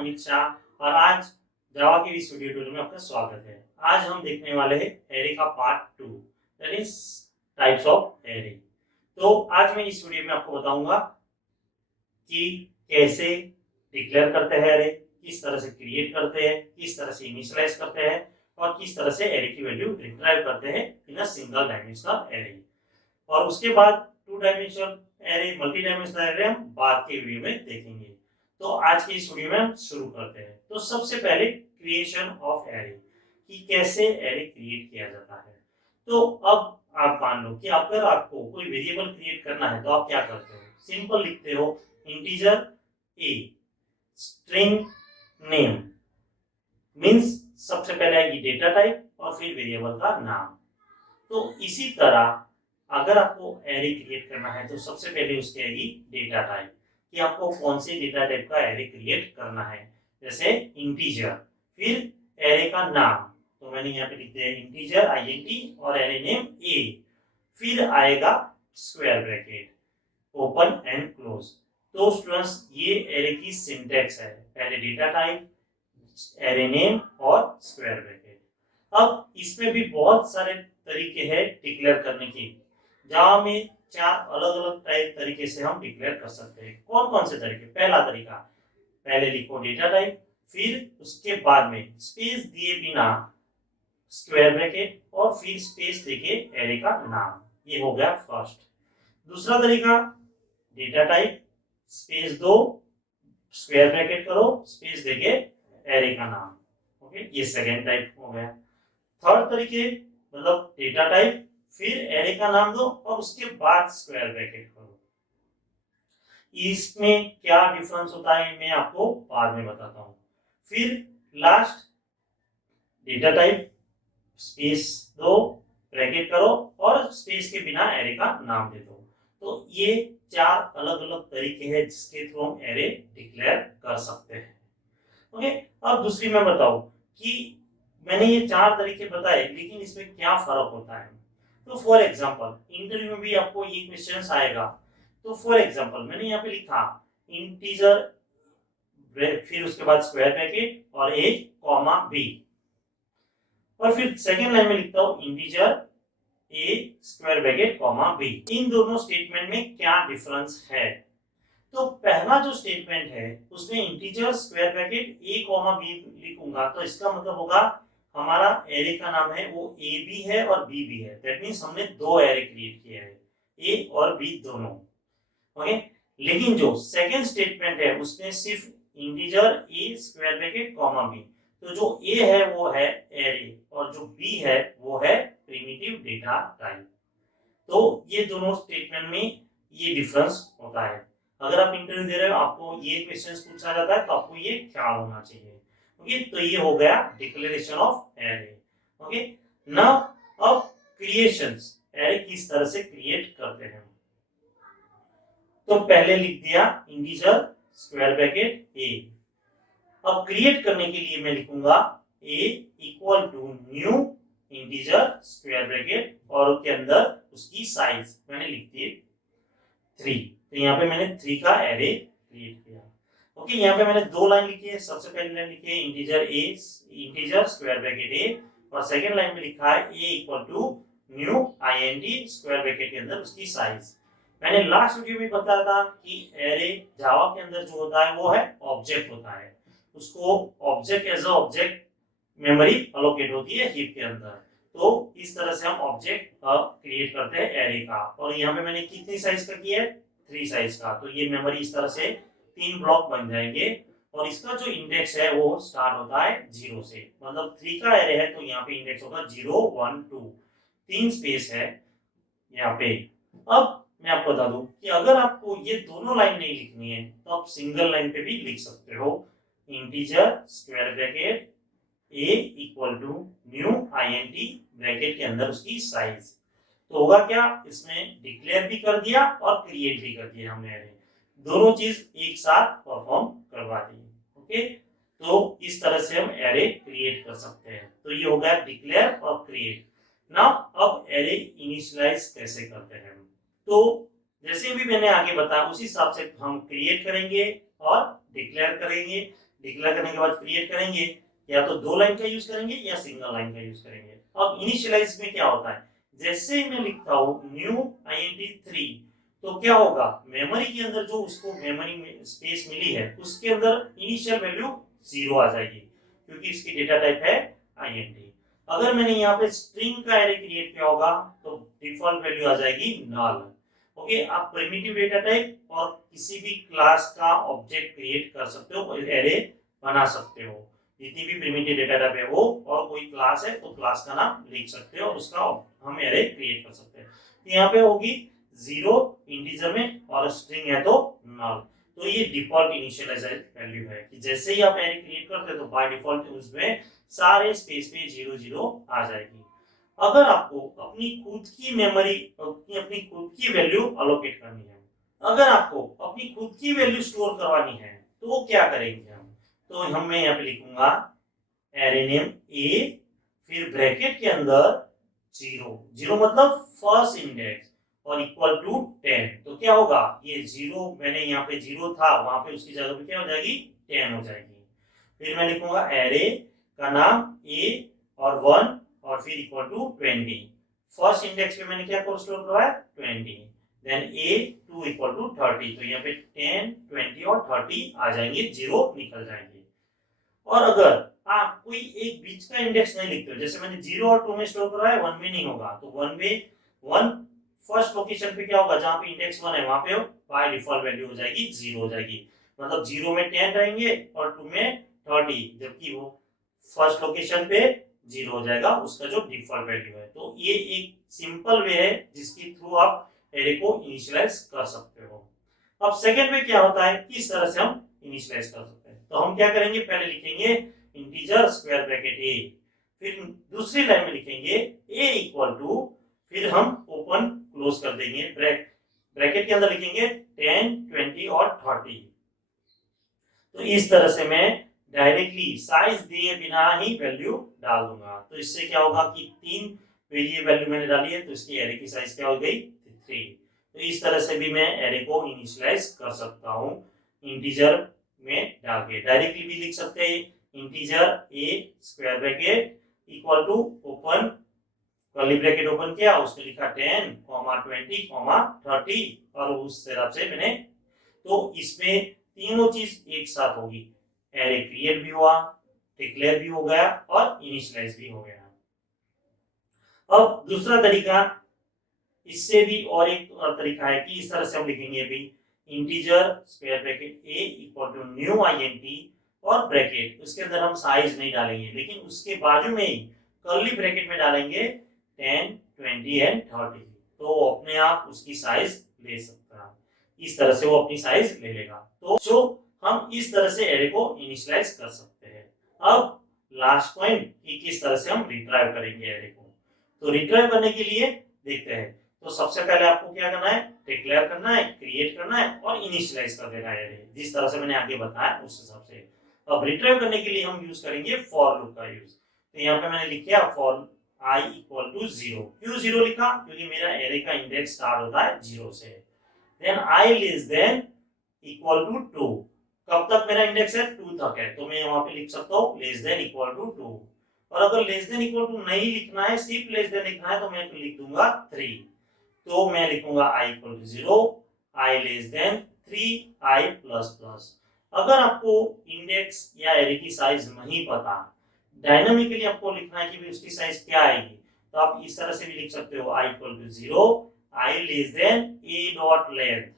अमित शाह और आज जावा के इस वीडियो ट्यूटोरियल में आपका स्वागत है। आज हम देखने वाले हैं एरे का part 2 that is types of array. तो आज मैं इस वीडियो में आपको बताऊंगा कि कैसे डिक्लेयर करते हैं एरे, किस तरह से क्रिएट करते हैं, किस तरह से इनिशियलाइज करते हैं और किस तरह से एरे की वैल्यू रिट्राइव करते हैं इन अ सिंगल डायमेंशनल एरे। और उसके बाद two dimensional array, multi dimensional array हम बाद के वीडियो में देखेंगे। तो आज के इस वीडियो में हम शुरू करते हैं। तो सबसे पहले क्रिएशन ऑफ एरे, कि कैसे एरे क्रिएट किया जाता है। तो अब आप मान लो कि अगर आपको कोई वेरिएबल क्रिएट करना है तो आप क्या करते हो, सिंपल लिखते हो integer a string name, means सबसे पहले आएगी डेटा टाइप और फिर वेरिएबल का नाम। तो इसी तरह अगर आपको एरे क्रिएट करना है तो सबसे पहले उसकी आएगी डेटा टाइप, कि आपको कौन से डेटा टाइप का एरे क्रिएट करना है। जैसे इंटीजर, फिर एरे का नाम, तो मैंने यहाँ पे लिख दिया इंटीजर INT और एरे नेम ए, फिर आएगा square bracket open and close. तो स्टूडेंट्स ये एरे की सिंटैक्स है, पहले डेटा टाइप, एरे नेम और स्क्वायर ब्रैकेट। अब इसमें भी बहुत सारे तरीके हैं डिक्लेयर करने की। जावा में 4 अलग अलग टाइप तरीके से हम डिक्लेयर कर सकते हैं। कौन कौन से तरीके? पहला तरीका, पहले लिखो डेटा टाइप, फिर उसके बाद में स्पेस दिए बिना स्क्वायर ब्रैकेट और फिर स्पेस देके एरे का नाम। ये हो गया फर्स्ट। दूसरा तरीका, डेटा टाइप स्पेस दो, स्क्वायर ब्रैकेट करो, स्पेस देके एरे का नाम। ओके, ये सेकेंड टाइप हो गया। थर्ड तरीके, मतलब डेटा टाइप फिर एरे का नाम दो और उसके बाद स्क्वायर ब्रैकेट करो। इसमें क्या डिफरेंस होता है मैं आपको बाद में बताता हूं। फिर लास्ट, डेटा टाइप स्पेस दो, ब्रैकेट करो और स्पेस के बिना एरे का नाम दे दो। तो ये 4 अलग अलग तरीके हैं जिसके थ्रू हम एरे डिक्लेयर कर सकते हैं। ओके, अब दूसरी मैं बताऊं कि मैंने ये 4 तरीके बताए, लेकिन इसमें क्या फर्क होता है। तो फॉर एग्जांपल इंटरव्यू में भी आपको ये क्वेश्चंस आएगा। तो फॉर एग्जांपल मैंने यहाँ पे लिखा इंटीजर, फिर उसके बाद स्क्वायर ब्रैकेट और ए कॉमा बी, और फिर सेकंड लाइन में लिखता हूँ integer a square bracket comma B. इन दोनों स्टेटमेंट में क्या डिफरेंस है? तो पहला जो स्टेटमेंट है उसमें इंटीजर स्क्वायर ब्रैकेट ए कॉमा बी लिखूंगा, तो इसका मतलब होगा हमारा एरे का नाम है वो ए भी है और बी भी है। दैट मींस हमने 2 एरे क्रिएट किए हैं, ए और बी दोनों। ओके, लेकिन जो सेकंड स्टेटमेंट है उसमें सिर्फ integer a square bracket comma B. तो जो ए है वो है एरे और जो बी है वो है प्रिमिटिव डेटा टाइप। तो ये दोनों स्टेटमेंट में ये डिफरेंस होता है। अगर आप इंटरव्यू दे रहे हो, आपको ये क्वेश्चंस पूछा जाता है तो आपको ये ख्याल होना चाहिए। ओके, तो ये हो गया declaration of array. Okay, now अब क्रिएशंस, एरे किस तरह से क्रिएट करते हैं। तो पहले लिख दिया इंटीजर स्क्वायर ब्रैकेट ए। अब क्रिएट करने के लिए मैं लिखूंगा A equal to new integer square bracket और उसके अंदर उसकी साइज मैंने लिख दी 3। तो यहाँ पे मैंने 3 का एरे क्रिएट किया। ओके, यहाँ पे मैंने 2 लाइन लिखी है। सबसे पहली लाइन लिखी है integer A, integer square bracket A, और सेकंड लाइन में लिखा है A equal to new INT square bracket के अंदर उसकी साइज। मैंने लास्ट वीडियो में बताया था कि एरे जावा के अंदर जो होता है वो है ऑब्जेक्ट होता है। उसको object as a object memory allocate होती है हीप के अंदर। तो इस तरह से हम ऑब्जेक्ट क्रिएट करते हैं एरे का। और यहाँ पे मैंने कितनी साइज का किया है? 3 साइज का। तो ये मेमोरी इस तरह से 3 ब्लॉक बन जाएंगे और इसका जो इंडेक्स है वो स्टार्ट होता है 0 से। मतलब 3 का एरे है तो यहाँ पे इंडेक्स होगा 0 1 2, 3 स्पेस है यहाँ पे। अब मैं आपको बता दूं कि अगर आपको ये दोनों लाइन नहीं लिखनी है तो आप सिंगल लाइन पे भी लिख सकते हो integer square bracket a equal to new INT bracket के अंदर उसकी साइज। तो होगा क्या, इसमें डिक्लेयर भी कर दिया और क्रिएट भी कर दिया हमने एरे, दोनों चीज एक साथ परफॉर्म करवा दी। ओके, तो इस तरह से हम एरे क्रिएट कर सकते हैं। तो ये हो गया डिक्लेयर और क्रिएट। नाउ अब एरे इनिशियलाइज कैसे करते हैं। तो जैसे भी मैंने आगे बताया उसी हिसाब से हम क्रिएट करेंगे और डिक्लेयर करेंगे। डिक्लेयर करने के बाद क्रिएट करेंगे, या तो 2 लाइन का यूज करेंगे या सिंगल लाइन का यूज करेंगे। अब इनिशियलाइज में क्या होता है, जैसे ही मैं लिखता हूँ न्यू int3, तो क्या होगा, मेमोरी के अंदर जो उसको मेमोरी में स्पेस मिली है उसके अंदर इनिशियल वैल्यू 0 आ जाएगी, क्योंकि इसकी डेटा टाइप है int। अगर मैंने यहाँ पे स्ट्रिंग का एरे क्रिएट किया होगा तो डिफॉल्ट वैल्यू आ जाएगी null। ओके, आप प्रिमिटिव डेटा टाइप और किसी भी क्लास का ऑब्जेक्ट क्रिएट कर सकते हो, एरे बना सकते हो। जितनी भी प्रिमिटिव डेटा टाइप है वो, और कोई क्लास है तो क्लास का नाम लिख सकते हो और उसका हम एरे क्रिएट कर सकते हैं। तो यहाँ पे होगी 0 इंटीजर में और स्ट्रिंग है तो null। तो ये डिफॉल्ट इनिशियलाइज्ड वैल्यू है कि जैसे ही आप एरे क्रिएट करते हो तो बाय डिफॉल्ट उसमें सारे स्पेस पे 0 0 आ जाएगी। अगर आपको अपनी खुद की मेमोरी, अपनी खुद की वैल्यू अलोकेट करनी है, अगर आपको अपनी खुद की वैल्यू स्टोर करवानी है तो क्या करेंगे हम, तो हम मैं यहाँ पे लिखूंगा एरे नेम ए, फिर ब्रैकेट के अंदर 0 0 मतलब फर्स्ट इंडेक्स और इक्वल टू 10। तो क्या होगा, ये 0 मैंने यहाँ पे 0 था वहां पे उसकी जगह पे क्या हो जाएगी 10 हो जाएगी। फिर मैं लिखूंगा एरे का नाम ए और 1 और फिर इक्वल टू 20। फर्स्ट इंडेक्स पे मैंने क्या स्टोर करवाया 20, देन ए 2 इक्वल टू 30। तो यहाँ पे 10 20 और 30 आ जाएंगे, 0 निकल जाएंगे। और अगर आप कोई एक बीच का इंडेक्स नहीं लिखते हो, जैसे मैंने 0 और 2 में स्टोर कराया, 1 में नहीं होगा, तो 1 में 1 फर्स्ट लोकेशन पे क्या होगा, जहां पे इंडेक्स 1 है वहां पे बाय डिफॉल्ट वैल्यू हो जाएगी 0 हो जाएगी। मतलब 0 में 10 रहेंगे और 2 में 30, जबकि वो फर्स्ट लोकेशन पे 0 हो जाएगा, उसका जो डिफॉल्ट वैल्यू है। तो ये एक सिंपल वे है जिसके थ्रू आप एरे को इनिशियलाइज कर सकते हो। अब सेकंड में क्या होता है, किस तरह से हम इनिशियलाइज कर सकते हैं, तो हम क्या करेंगे, पहले लिखेंगे इंटीजर स्क्वायर ब्रैकेट ए, फिर दूसरी लाइन में लिखेंगे ए इक्वल टू, फिर हम ओपन क्लोज कर देंगे ब्रैकेट के अंदर लिखेंगे 10 20 और 30। तो इस तरह से मैं डायरेक्टली साइज दिए बिना ही वैल्यू डाल दूंगा। तो इससे क्या होगा कि 3 वेरिएबल वैल्यू मैंने डाली है तो इसकी एरे की साइज क्या हो गई 3। तो इस तरह से भी मैं एरे को इनिशियलाइज कर सकता हूँ इंटीजर में डाल के। डायरेक्टली भी लिख सकते हैं integer a square bracket equal to open curly bracket open किया, उसमें लिखा 10 20 30 और उस तरह से मैंने, तो इसमें तीनों चीज एक साथ होगी, एरे क्रिएट भी हुआ, डिक्लेयर भी हो गया और इनिशियलाइज भी हो गया। अब दूसरा तरीका, इससे भी और एक तरीका है कि इस तरह से हम लिखेंगे भी integer square bracket a equal to new INT और ब्रैकेट, उसके अंदर हम साइज नहीं डालेंगे, लेकिन उसके बाजू में ही कर्ली ब्रैकेट में डालेंगे 10 20 एंड 30। तो वो अपने आप उसकी साइज ले सकता है, इस तरह से वो अपनी साइज ले लेगा। तो जो हम इस तरह से एरे को इनिशियलाइज कर सकते हैं। अब लास्ट पॉइंट कि किस तरह से हम रिट्राइव करेंगे एरे को। तो रिट्राइव करने के लिए देखते हैं, तो सबसे पहले आपको क्या करना है, डिक्लेयर करना है, क्रिएट करना है और इनिशियलाइज कर देना है एरे, जिस तरह से मैंने आगे बताया उस हिसाब से। अब रिट्राइव करने के लिए हम यूज करेंगे फॉर लूप का यूज। तो यहाँ पे मैंने लिख दिया फॉर i इक्वल टू 0। क्यों 0 लिखा, क्योंकि मेरा एरे का इंडेक्स स्टार्ट होता है 0 से। Then i less than equal to 2, कब तक मेरा इंडेक्स है 2 तक है, तो मैं वहां पे लिख सकता हूँ लेस देन इक्वल टू 2। और अगर लेस देन इक्वल टू नहीं लिखना है, सिर्फ लेस देन लिखना है, तो मैं लिख दूंगा 3। तो मैं लिखूंगा i equal to 0, i less than 3 i plus plus. अगर आपको इंडेक्स या एरे की साइज नहीं पता, डायनामिकली आपको लिखना है कि उसकी साइज क्या आएगी, तो आप इस तरह से भी लिख सकते हो i equal to 0, i less than a dot length.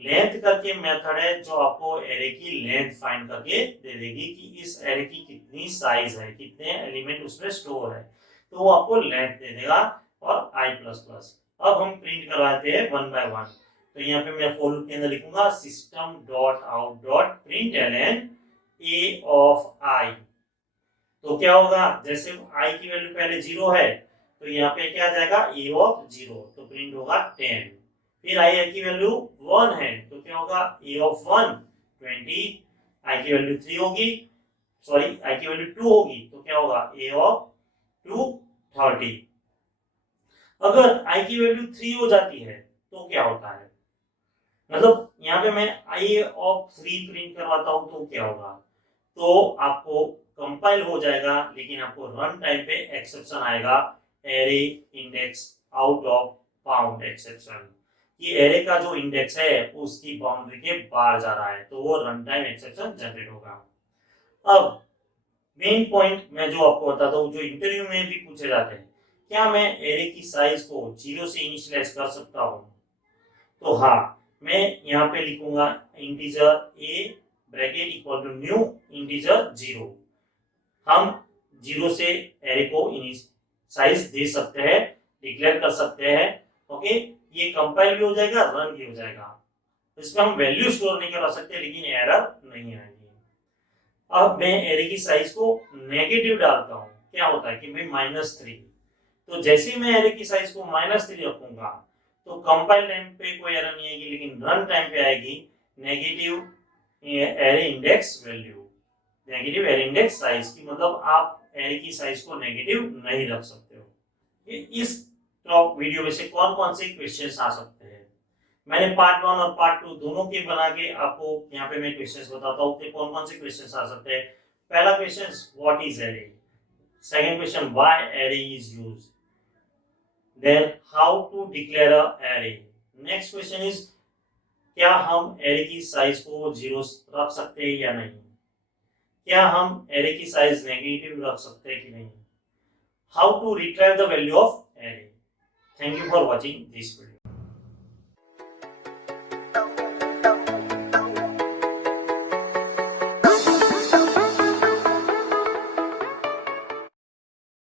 Length करके मेथड है जो आपको एरे की लेंथ फाइंड करके दे देगी कि इस एरे की कितनी साइज है, कितने एलिमेंट उसमें स्टोर है, तो वो आपको लेंथ दे देगा और i प्लस प्लस। अब हम प्रिंट करवाते हैं 1 बाय 1। तो यहाँ पे मैं फॉर लूप के अंदर लिखूंगा system dot out dot println a of i। तो क्या होगा, जैसे i की वैल्यू पहले 0 है तो यहाँ पे क्या आ जाएगा a ऑफ 0, तो प्रिंट होगा 10। फिर i की वैल्यू 1 है तो क्या होगा a ऑफ 1 20, i की वैल्यू 3 होगी, सॉरी i की वैल्यू 2 होगी तो क्या होगा a ऑफ 2 30। अगर i की वैल्यू 3 हो जाती है तो क्या होता है, मतलब यहाँ पे मैं i ऑफ 3 प्रिंट करवाता हूँ तो क्या होगा, तो आपको कंपाइल हो जाएगा, लेकिन आपको रन टाइम पे एक्सेप्शन आएगा, array index out of bound exception. ये एरे का जो इंडेक्स है उसकी बाउंड्री के बाहर जा रहा है, तो वो रन टाइम एक्सेप्शन जनरेट होगा। अब मेन पॉइंट मैं जो आपको बताता हूँ, जो इंटरव्यू में भी पूछे जाते हैं, क्या मैं एरे की साइज को 0 से इनिशियलाइज कर सकता हूँ? तो हाँ, मैं यहाँ पे लिखूंगा integer a bracket equal to new integer 0। हम 0 से एरे को साइज दे सकते हैं, डिक्लेयर कर सकते हैं। ओके, ये कंपाइल भी हो जाएगा, रन भी हो जाएगा। इसमें हम वैल्यू स्टोर नहीं करा सकते, लेकिन एरर नहीं आएगी। अब मैं एरे की साइज को नेगेटिव डालता हूँ, क्या होता है कि भाई -3। तो जैसे ही मैं एरे की साइज को -3 रखूंगा तो कंपाइल टाइम पे कोई एरर नहीं आएगी, लेकिन रन टाइम पे आएगी negative array index value, negative array index size की। मतलब आप एरे की साइज को नेगेटिव नहीं रख सकते हो। इस वीडियो में से कौन कौन से क्वेश्चंस आ सकते हैं, मैंने पार्ट 1 और पार्ट 2 दोनों के बना के आपको यहाँ पे मैं क्वेश्चंस बताता हूँ कि कौन कौन से क्वेश्चंस आ सकते हैं। पहला question, what is array? Second question, why array is used? Then how to declare a array? Next question is, क्या हम एरे की साइज को 0 रख सकते हैं या नहीं? क्या हम एरे की साइज नेगेटिव रख सकते हैं कि नहीं? How to retrieve the value of array? Thank you for watching this video.